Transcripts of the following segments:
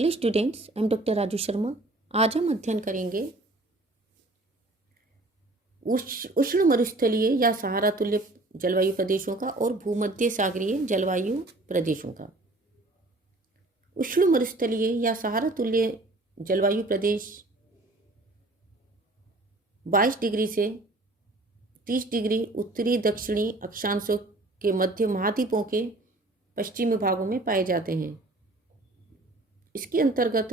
Hello students, I am doctor Raju Sharma. आज हम अध्ययन करेंगे उष्ण मरुस्थलीय या सहारा तुल्य जलवायु प्रदेशों का और भूमध्य सागरीय जलवायु प्रदेशों का। उष्ण मरुस्थलीय या सहारा तुल्य जलवायु प्रदेश 22 डिग्री से 30 डिग्री उत्तरी दक्षिणी अक्षांशों के मध्य महाद्वीपों के पश्चिमी भागों में पाए जाते हैं। इसके अंतर्गत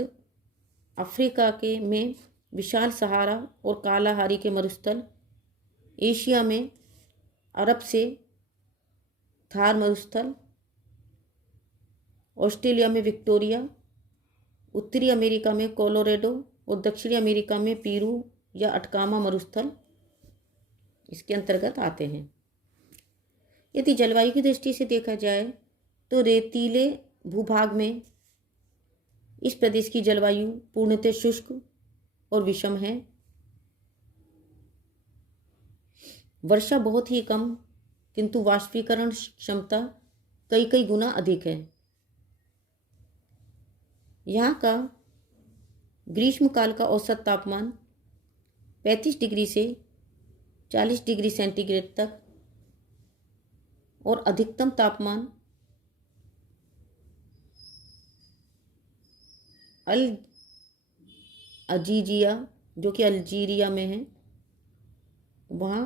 अफ्रीका में विशाल सहारा और कालाहारी के मरुस्थल, एशिया में अरब से थार मरुस्थल, ऑस्ट्रेलिया में विक्टोरिया, उत्तरी अमेरिका में कोलोराडो और दक्षिणी अमेरिका में पेरू या अटकामा मरुस्थल इसके अंतर्गत आते हैं। यदि जलवायु की दृष्टि से देखा जाए तो रेतीले भूभाग में इस प्रदेश की जलवायु पूर्णतः शुष्क और विषम है। वर्षा बहुत ही कम किंतु वाष्पीकरण क्षमता कई गुना अधिक है। यहाँ का ग्रीष्मकाल का औसत तापमान 35 डिग्री से 40 डिग्री सेंटीग्रेड तक और अधिकतम तापमान अल अजीजिया जो कि अल्जीरिया में है, वहाँ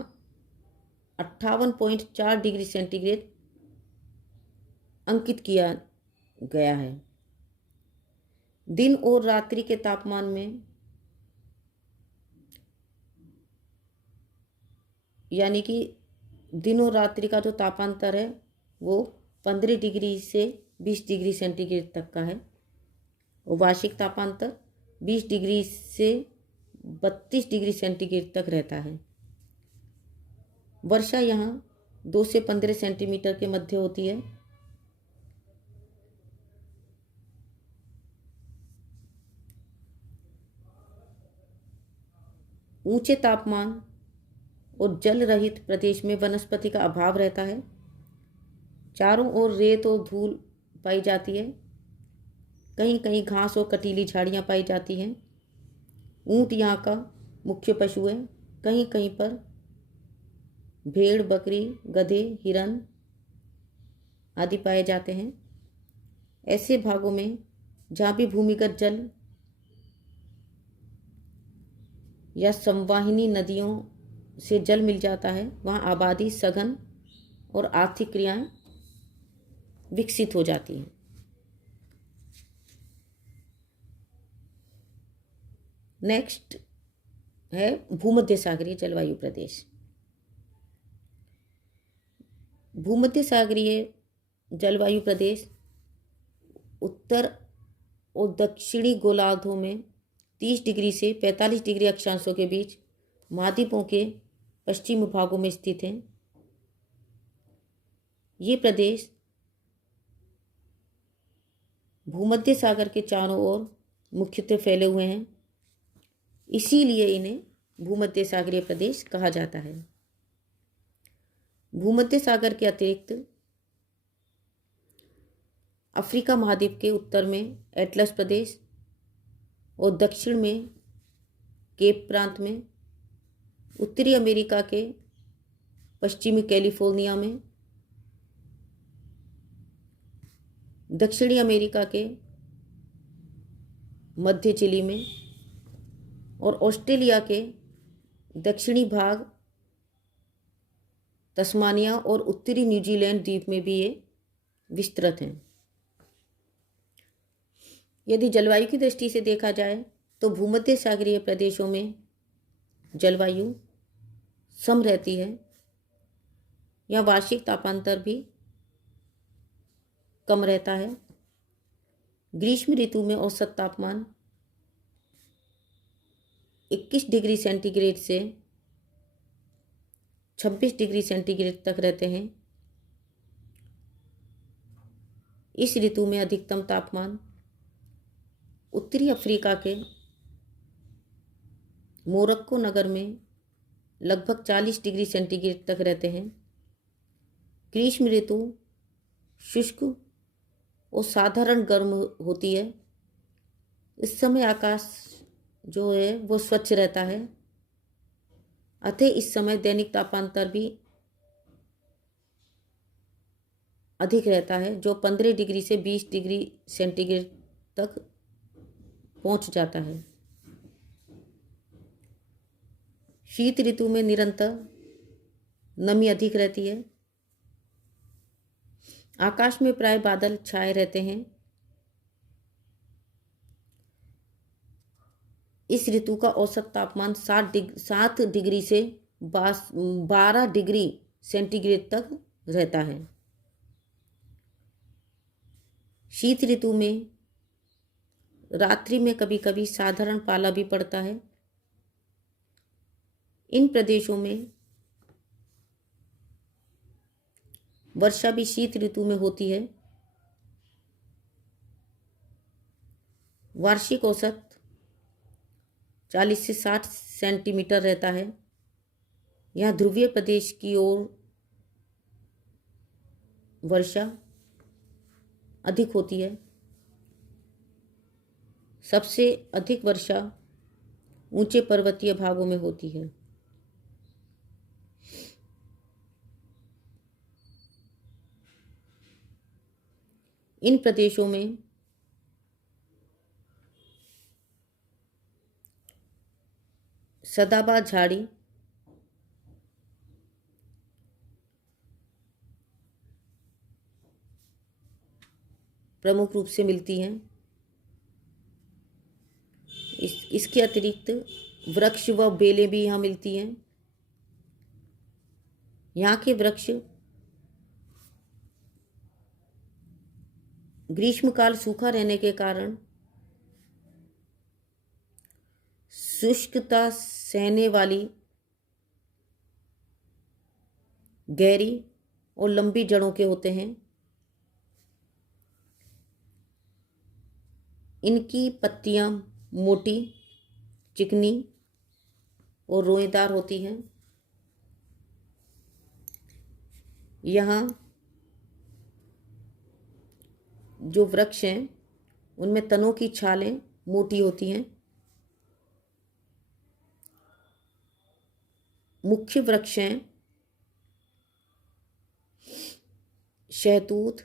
58.4 डिग्री सेंटीग्रेड अंकित किया गया है। दिन और रात्रि के तापमान में यानी कि दिन और रात्रि का जो तापांतर है वो 15 डिग्री से 20 डिग्री सेंटीग्रेड तक का है और वार्षिक तापांतर 20 डिग्री से 32 डिग्री सेंटीग्रेड तक रहता है। वर्षा यहाँ 2 से 15 सेंटीमीटर के मध्य होती है। ऊंचे तापमान और जल रहित प्रदेश में वनस्पति का अभाव रहता है। चारों ओर रेत और धूल पाई जाती है। कहीं कहीं घास और कटीली झाड़ियाँ पाई जाती हैं। ऊंट यहाँ का मुख्य पशु है। कहीं कहीं पर भेड़, बकरी, गधे, हिरन आदि पाए जाते हैं। ऐसे भागों में जहाँ भी भूमिगत जल या संवाहिनी नदियों से जल मिल जाता है, वहाँ आबादी सघन और आर्थिक क्रियाएं विकसित हो जाती हैं। नेक्स्ट है भूमध्य सागरीय जलवायु प्रदेश। भूमध्य सागरीय जलवायु प्रदेश उत्तर और दक्षिणी गोलार्धों में 30 डिग्री से 45 डिग्री अक्षांशों के बीच महाद्वीपों के पश्चिमी भागों में स्थित हैं। ये प्रदेश भूमध्य सागर के चारों ओर मुख्यतः फैले हुए हैं, इसीलिए इन्हें भूमध्य सागरीय प्रदेश कहा जाता है। भूमध्य सागर के अतिरिक्त अफ्रीका महाद्वीप के उत्तर में एटलस प्रदेश और दक्षिण में केप प्रांत में, उत्तरी अमेरिका के पश्चिमी कैलिफोर्निया में, दक्षिणी अमेरिका के मध्य चिली में और ऑस्ट्रेलिया के दक्षिणी भाग तस्मानिया और उत्तरी न्यूजीलैंड द्वीप में भी ये विस्तृत हैं। यदि जलवायु की दृष्टि से देखा जाए तो भूमध्य सागरीय प्रदेशों में जलवायु सम रहती है। यहाँ वार्षिक तापांतर भी कम रहता है। ग्रीष्म ऋतु में औसत तापमान 21 डिग्री सेंटीग्रेड से 26 डिग्री सेंटीग्रेड तक रहते हैं। इस ऋतु में अधिकतम तापमान उत्तरी अफ्रीका के मोरक्को नगर में लगभग 40 डिग्री सेंटीग्रेड तक रहते हैं। ग्रीष्म ऋतु शुष्क और साधारण गर्म होती है। इस समय आकाश जो है वो स्वच्छ रहता है, अतः इस समय दैनिक तापांतर भी अधिक रहता है, जो 15 डिग्री से 20 डिग्री सेंटीग्रेड तक पहुंच जाता है। शीत ऋतु में निरंतर नमी अधिक रहती है। आकाश में प्राय बादल छाए रहते हैं। इस ऋतु का औसत तापमान 7 डिग्री से 12 डिग्री सेंटीग्रेड तक रहता है। शीत ऋतु में रात्रि में कभी कभी साधारण पाला भी पड़ता है। इन प्रदेशों में वर्षा भी शीत ऋतु में होती है। वार्षिक औसत 40 से 60 सेंटीमीटर रहता है। यहाँ ध्रुवीय प्रदेश की ओर वर्षा अधिक होती है। सबसे अधिक वर्षा ऊंचे पर्वतीय भागों में होती है। इन प्रदेशों में सदाबहार झाड़ी प्रमुख रूप से मिलती हैं। इसके अतिरिक्त वृक्ष व बेलें भी यहाँ मिलती हैं। यहाँ के वृक्ष ग्रीष्मकाल सूखा रहने के कारण शुष्कता सहने वाली गहरी और लंबी जड़ों के होते हैं। इनकी पत्तियां मोटी, चिकनी और रोएदार होती हैं। यहाँ जो वृक्ष हैं उनमें तनों की छालें मोटी होती हैं। मुख्य वृक्ष हैं शहतूत,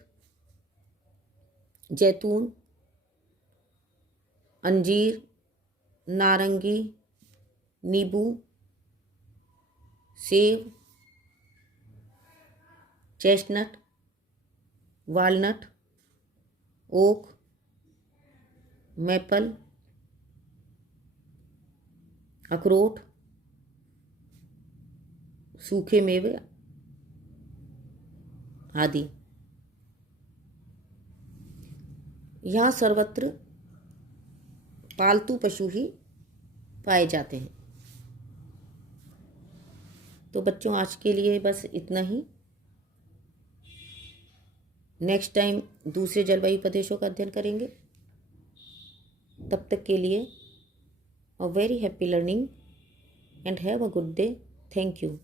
जैतून, अंजीर, नारंगी, नींबू, सेब, चेस्टनट, वालनट, ओक, मैपल, अखरोट, सूखे मेवे आदि। यहाँ सर्वत्र पालतू पशु ही पाए जाते हैं। तो बच्चों आज के लिए बस इतना ही। नेक्स्ट टाइम दूसरे जलवायु प्रदेशों का अध्ययन करेंगे। तब तक के लिए a very happy learning and have a good day. Thank you.